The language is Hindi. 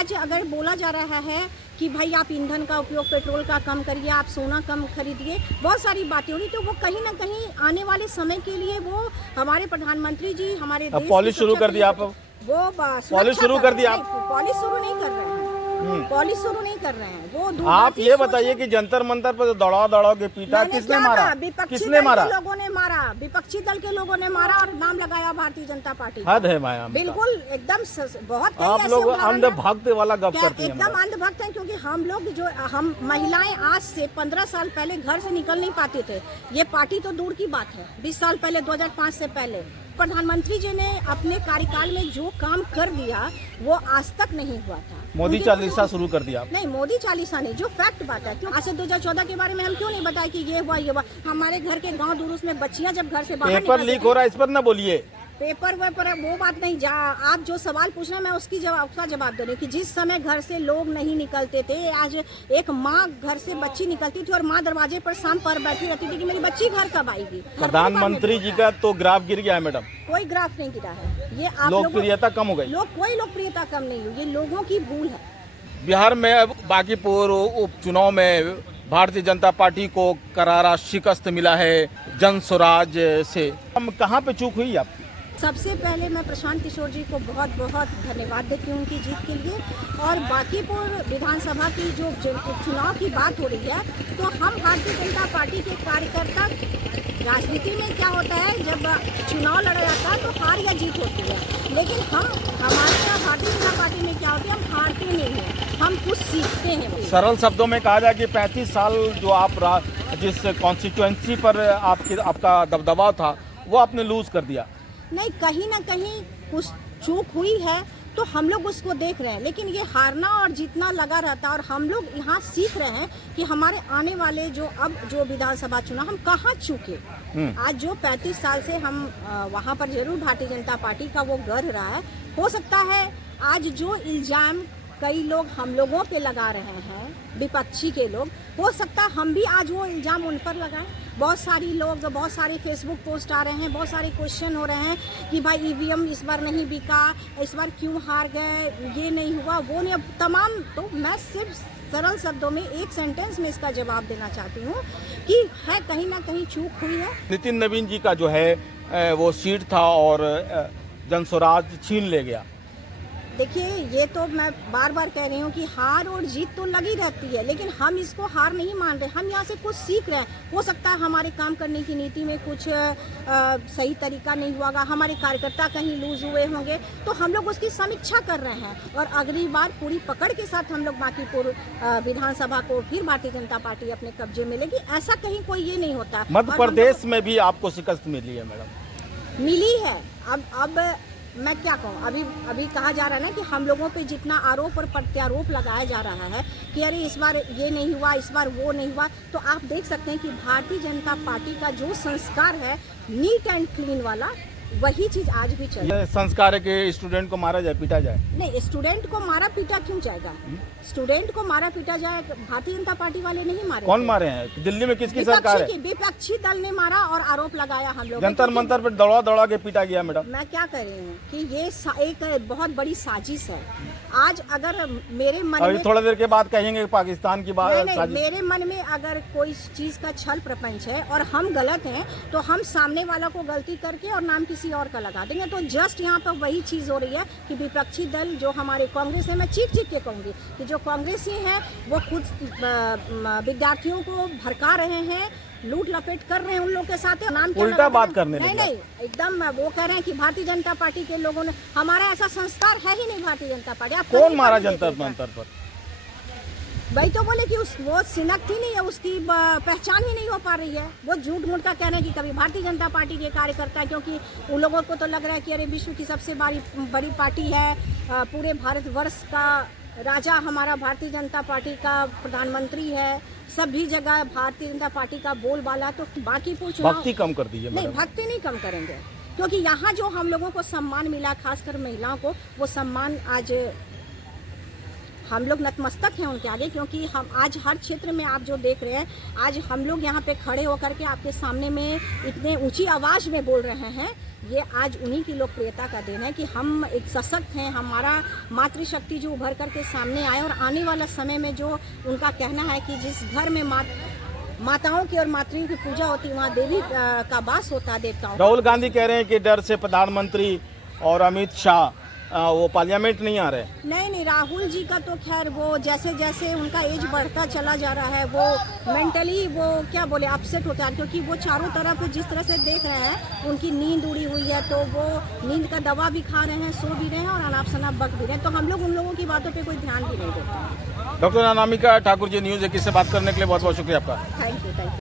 आज अगर बोला जा रहा है कि भाई आप ईंधन का उपयोग पेट्रोल का कम करिए, आप सोना कम खरीदिए, बहुत सारी बातें हो रही, तो वो कहीं ना कहीं आने वाले समय के लिए वो हमारे प्रधानमंत्री जी हमारे देश पॉलिश शुरू कर दिया आप, वो पॉलिश शुरू कर दिया आप। पॉलिश शुरू नहीं कर रहे हैं, पॉलिश शुरू नहीं कर रहे हैं वो। आप ये बताइए कि जंतर मंतर पर दौड़ा के पीटा, किसने मारा? किसने मारा? लोगों ने मारा, विपक्षी दल के लोगों ने मारा और नाम लगाया भारतीय जनता पार्टी। हद है माया, बिल्कुल एकदम बहुत आप लोग अंधभक्त वाला गप करती हैं। एकदम अंधभक्त हैं, क्योंकि हम महिलाएं आज से 15 साल पहले घर से निकल नहीं पाते थे। ये पार्टी तो दूर की बात है, 20 साल पहले 2005 से पहले प्रधानमंत्री जी ने अपने कार्यकाल में जो काम कर दिया वो आज तक नहीं हुआ था। मोदी चालीसा शुरू कर दिया। नहीं, मोदी चालीसा नहीं, जो फैक्ट बात है। क्यों आज से 2014 के बारे में हम क्यों नहीं बताए कि ये हुआ। हमारे घर के गांव दूर में बच्चियां जब घर से बाहर पेपर लीक हो रहा है, इस पर न बोलिए। पेपर वेपर वो बात नहीं, आप जो सवाल पूछ रहे हैं मैं उसका जवाब दे रही हूँ कि जिस समय घर से लोग नहीं निकलते थे, आज एक माँ घर से बच्ची निकलती थी और माँ दरवाजे पर शाम पर बैठी रहती थी कि मेरी बच्ची घर कब आएगी। प्रधानमंत्री जी का तो ग्राफ गिर गया है मैडम। कोई ग्राफ नहीं गिरा है, ये आप लोकप्रियता कम हो गई। कोई लोकप्रियता कम नहीं हुई, ये लोगों की भूल है। बिहार में अब बांकीपुर उपचुनाव में भारतीय जनता पार्टी को करारा शिकस्त मिला है जन स्वराज से। हम कहाँ पे चूक हुई आपकी? सबसे पहले मैं प्रशांत किशोर जी को बहुत बहुत धन्यवाद देती हूँ उनकी जीत के लिए। और बांकीपुर विधानसभा की जो चुनाव की बात हो रही है, तो हम भारतीय जनता पार्टी के कार्यकर्ता, राजनीति में क्या होता है जब चुनाव लड़ा जाता है तो हार या जीत होती है, लेकिन हमारे यहाँ भारतीय जनता पार्टी में क्या होता है, हम हारते नहीं हैं, हम कुछ सीखते हैं। सरल शब्दों में कहा जाए कि 35 साल जो आप जिस कॉन्स्टिट्यूएंसी पर आपका दबदबा था वो आपने लूज कर दिया। नहीं, कहीं ना कहीं कुछ चूक हुई है तो हम लोग उसको देख रहे हैं, लेकिन ये हारना और जीतना लगा रहता है। और हम लोग यहाँ सीख रहे हैं कि हमारे आने वाले जो विधानसभा चुनाव हम कहाँ चूके। आज जो 35 साल से हम वहाँ पर जरूर भारतीय जनता पार्टी का वो गर्व रहा है। हो सकता है आज जो इल्जाम कई लोग हम लोगों पे लगा रहे हैं, विपक्षी के लोग, हो सकता है हम भी आज वो इल्जाम उन पर लगाएं। बहुत सारे फेसबुक पोस्ट आ रहे हैं, बहुत सारे क्वेश्चन हो रहे हैं कि भाई ईवीएम इस बार नहीं बिका, इस बार क्यों हार गए, ये नहीं हुआ, वो नहीं, अब तमाम। तो मैं सिर्फ सरल शब्दों में एक सेंटेंस में इसका जवाब देना चाहती हूँ कि है कहीं ना कहीं चूक हुई है। नितिन नवीन जी का जो है वो सीट था और जन स्वराज छीन ले गया। देखिए, ये तो मैं बार बार कह रही हूँ कि हार और जीत तो लगी रहती है, लेकिन हम इसको हार नहीं मान रहे, हम यहाँ से कुछ सीख रहे हैं। हो सकता है हमारे काम करने की नीति में कुछ सही तरीका नहीं हुआ, हमारे कार्यकर्ता कहीं लूज हुए होंगे, तो हम लोग उसकी समीक्षा कर रहे हैं और अगली बार पूरी पकड़ के साथ हम लोग बांकीपुर विधानसभा को फिर भारतीय जनता पार्टी अपने कब्जे में लेगी। ऐसा कहीं कोई ये नहीं होता। मध्य प्रदेश में भी आपको शिकस्त मिली है मैडम? मिली है। अब मैं क्या कहूँ, अभी कहा जा रहा है ना कि हम लोगों पे जितना आरोप और प्रत्यारोप लगाया जा रहा है कि अरे इस बार ये नहीं हुआ, इस बार वो नहीं हुआ, तो आप देख सकते हैं कि भारतीय जनता पार्टी का जो संस्कार है नीट एंड क्लीन वाला, वही चीज आज भी चल रहा है। संस्कार है कि स्टूडेंट को मारा जाए, पीटा जाए? नहीं, स्टूडेंट को मारा पीटा क्यों जाएगा? स्टूडेंट को मारा पीटा जाए, भारतीय जनता पार्टी वाले नहीं मारे। कौन मारे हैं? दिल्ली में किसकी सरकार है? विपक्षी दल ने मारा और आरोप लगाया हम लोग। जंतर मंतर पर दौड़ा के पीटा गया मैडम। मैं क्या कर रही हूँ कि ये एक बहुत बड़ी साजिश है। आज अगर मेरे मन में, थोड़ा देर के बाद कहेंगे पाकिस्तान की बात, नहीं, मेरे मन में अगर कोई चीज का छल प्रपंच है और हम गलत हैं, तो हम सामने वाला को गलती करके और नाम किसी और का लगा देंगे। तो जस्ट यहाँ पर वही चीज हो रही है कि विपक्षी दल जो हमारे कांग्रेस है, मैं चीख के कहूंगी कि जो कांग्रेसी हैं वो खुद विद्यार्थियों को भड़का रहे हैं, लूट लपेट कर रहे हैं उन लोग के साथ। नाम उल्टा बात करने लगे। नहीं, एकदम वो कह रहे हैं कि भारतीय जनता पार्टी के लोगों ने, हमारा ऐसा संस्कार है ही नहीं भारतीय जनता पार्टी। कौन मारा जंतर मंतर पर? वही तो बोले कि वो सिनकती नहीं है, उसकी पहचान ही नहीं हो पा रही है। वो झूठ मूठ का कह रहे हैं कि कभी भारतीय जनता पार्टी के कार्यकर्ता, क्योंकि उन लोगों को तो लग रहा है कि अरे विश्व की सबसे बड़ी पार्टी है, पूरे भारतवर्ष का राजा हमारा भारतीय जनता पार्टी का प्रधानमंत्री है, सभी जगह भारतीय जनता पार्टी का बोलबाला। तो बांकीपुर चुनाव, भक्ति कम कर दीजिए। नहीं, भक्ति नहीं कम करेंगे, क्योंकि यहाँ जो हम लोगों को सम्मान मिला, खासकर महिलाओं को, वो सम्मान आज हम लोग नतमस्तक हैं उनके आगे, क्योंकि हम आज हर क्षेत्र में आप जो देख रहे हैं, आज हम लोग यहाँ पे खड़े होकर के आपके सामने में इतने ऊंची आवाज़ में बोल रहे हैं, ये आज उन्हीं की लोकप्रियता का देन है कि हम एक सशक्त हैं, हमारा मातृशक्ति जो उभर कर के सामने आए, और आने वाला समय में जो उनका कहना है कि जिस घर में माताओं की और मातृयों की पूजा होती है वहाँ देवी का वास होता है, देवताओं का। राहुल गांधी कह रहे हैं कि डर से प्रधानमंत्री और अमित शाह वो पार्लियामेंट नहीं आ रहे। नहीं, राहुल जी का तो खैर वो जैसे जैसे उनका एज बढ़ता चला जा रहा है, वो मेंटली वो क्या बोले अपसेट होता है, क्योंकि वो चारों तरफ जिस तरह से देख रहे हैं उनकी नींद उड़ी हुई है, तो वो नींद का दवा भी खा रहे हैं, सो भी रहे हैं और अनाप शनाप बक भी रहे हैं, तो हम लोग उन लोगों की बातों पर कोई ध्यान भी नहीं देते हैं। डॉक्टर अनामिका ठाकुर जी, न्यूज़ 21 से बात करने के लिए बहुत बहुत शुक्रिया आपका। Thank you.